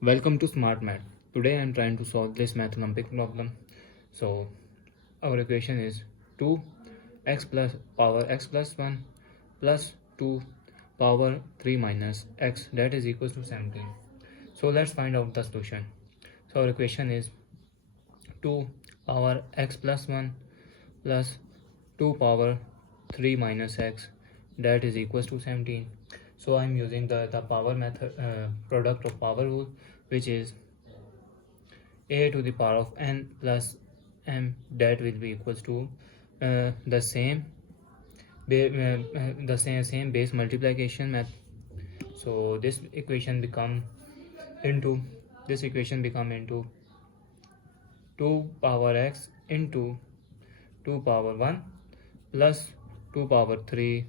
Welcome to Smart Math. Today I am trying to solve this Math Olympic problem. So our equation is 2x plus power x plus 1 plus 2 power 3 minus x, that is equals to 17. So let's find out the solution. So our equation is 2 power x plus 1 plus 2 power 3 minus x, that is equals to 17. So I'm using the power method, product of power rule, which is a to the power of n plus m, that will be equals to the same base multiplication method. So this equation become into 2 power x into 2 power 1 plus 2 power 3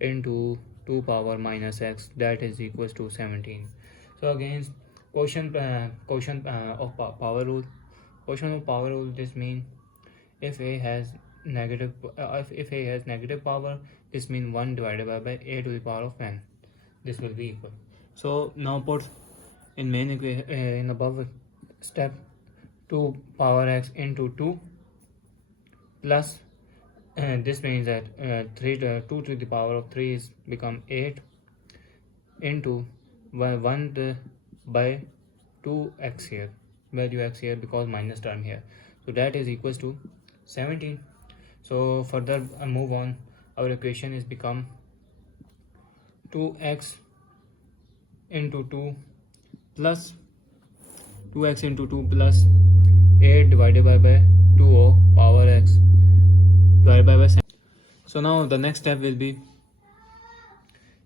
into 2 power minus x, that is equals to 17. So again, quotient of power rule. Quotient of power rule, this means if a has negative power, this means 1 divided by a to the power of n. This will be equal. So now put in main equation in above step 2 power x into 2 plus this means that 2 to the power of 3 is become 8 into 1 by 2x here, value x here because minus term here, so that is equals to 17. So further move on, our equation is become 2x into 2 plus 2x into 2 plus 8 divided by 2 of power x divided by 7. So now the next step will be,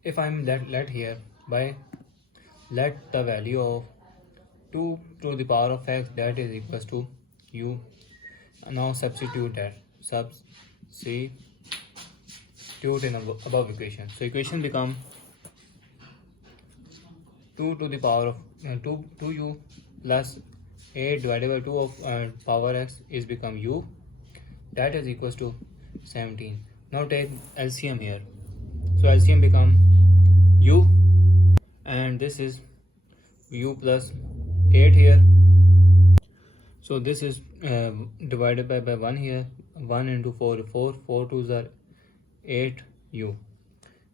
if I'm let here by let the value of 2 to the power of x, that is equals to u. Now substitute in above equation. So equation become 2 to the power of 2u plus 8 divided by 2 of power x is become u, that is equals to 17. Now take LCM here. So LCM become u, and this is u plus 8 here. So this is divided by 1 here. 1 into 4 4 2s are 8 u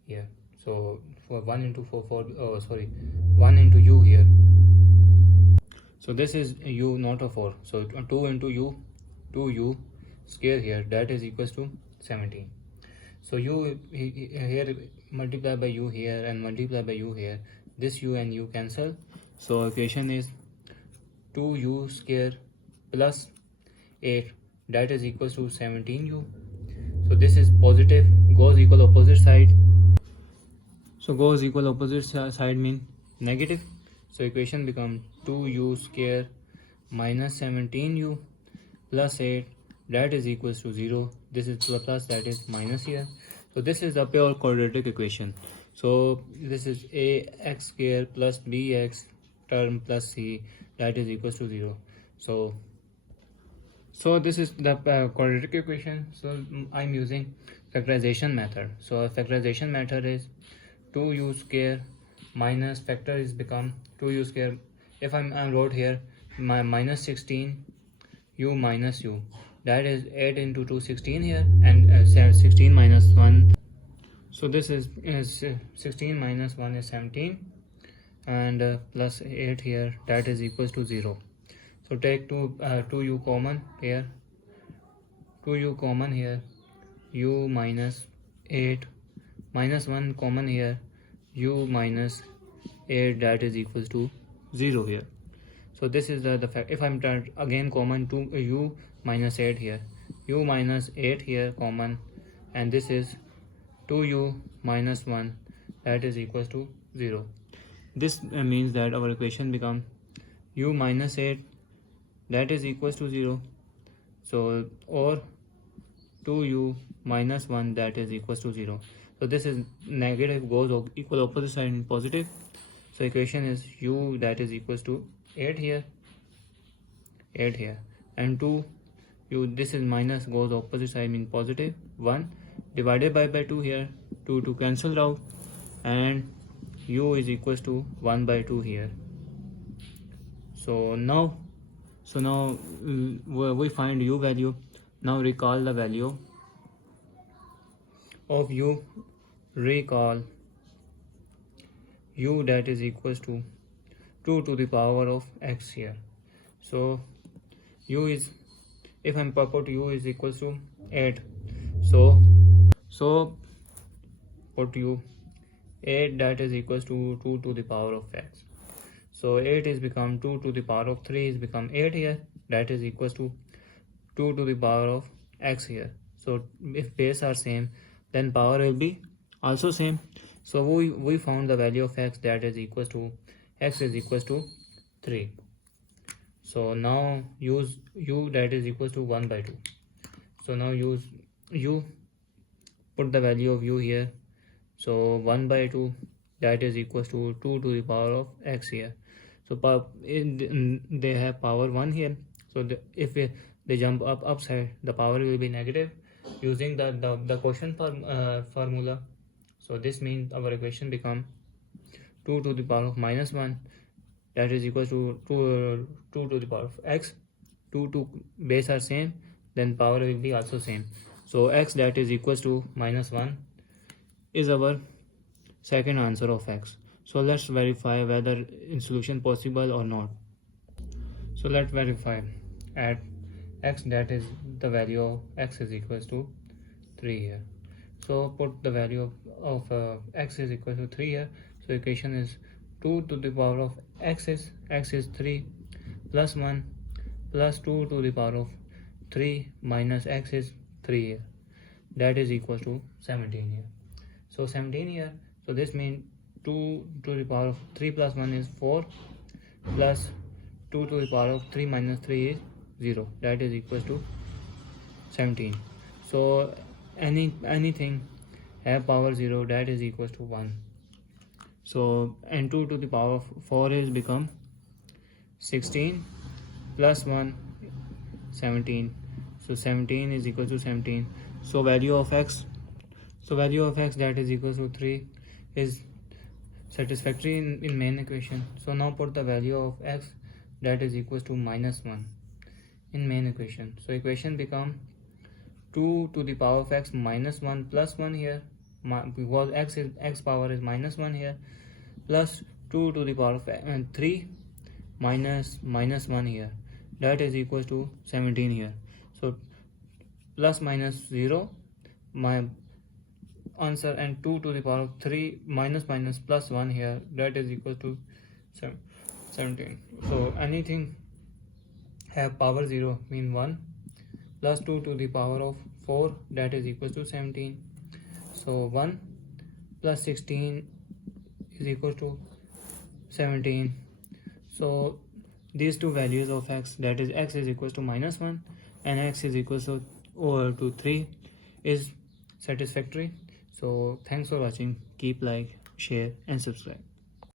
here. So for 1 into 1 into u here. So this is u, not a 4. So 2 into u, 2u square here, that is equals to 17. So u here multiply by u here and multiply by u here. This u and u cancel. So equation is 2u square plus 8, that is equals to 17u. So this is positive, goes equal opposite side. So goes equal opposite side mean negative. So equation become 2u square minus 17u plus 8, that is equals to 0. This is plus, that is minus here. So this is the pure quadratic equation. So this is ax square plus bx term plus c, that is equals to 0. So this is the quadratic equation. So I'm using factorization method. So factorization method is 2u square minus factor is become 2u square. If I wrote here my minus 16 u minus u, that is 8 into 2 16 here, and 16 minus 1. So this is 16 minus 1 is 17, and plus 8 here, that is equals to 0. So take 2u common here, 2u common here, u minus 8 minus 1 common here, u minus 8, that is equals to 0 here. So this is the fact. If I'm trying again common, 2u minus 8 here, u minus 8 here common, and this is 2u minus 1, that is equals to 0. This means that our equation become u minus 8, that is equals to 0. So or 2u minus 1, that is equals to 0. So this is negative, goes equal opposite side in positive. So equation is u, that is equals to 8 here, and 2 u, this is minus, goes opposite side mean positive. 1 divided by 2 here, 2 to cancel out, and u is equals to 1 by 2 here. So now we find u value. Now recall the value of u. Recall u, that is equals to 2 to the power of x here. So u is, if I'm put u is equals to 8, so put u 8, that is equals to 2 to the power of x. So 8 is become 2 to the power of 3 is become 8 here, that is equals to 2 to the power of x here. So if base are same, then power will be also same. So we found the value of x, that is equals to x is equals to 3. So now use u, that is equals to 1 by 2. So now use u, put the value of u here. So 1 by 2, that is equals to 2 to the power of x here. So they have power 1 here. So if they jump upside, the power will be negative using the quotient formula. So this means our equation become 2 to the power of minus 1, that is equals to 2 to the power of x. 2 to base are same, then power will be also same. So x, that is equals to minus 1 is our second answer of x. So let's verify whether in solution possible or not. So let's verify. At x, that is the value of x is equals to 3 here. So put the value of x is equal to 3 here. So equation is 2 to the power of x is 3 plus 1 plus 2 to the power of 3 minus x is 3 here, that is equal to 17 here. So 17 here. So this means 2 to the power of 3 plus 1 is 4 plus 2 to the power of 3 minus 3 is 0, that is equals to 17. So anything have power 0, that is equals to 1. So and 2 to the power of 4 is become 16 plus 1 17. So 17 is equal to 17. So value of x, that is equal to 3 is satisfactory in main equation. So now put the value of x, that is equals to minus 1 in main equation. So equation become 2 to the power of x minus 1 plus 1 here, because x power is minus 1 here, plus 2 to the power of 3 minus 1 here, that is equals to 17 here. So plus minus 0, my answer, and 2 to the power of 3 minus plus 1 here, that is equal to 17. So anything have power 0 mean 1 plus 2 to the power of 4, that is equal to 17. So 1 plus 16 is equal to 17. So these two values of x, that is x is equal to minus 1 and x is equal to 3 is satisfactory. So thanks for watching. Keep like, share and subscribe.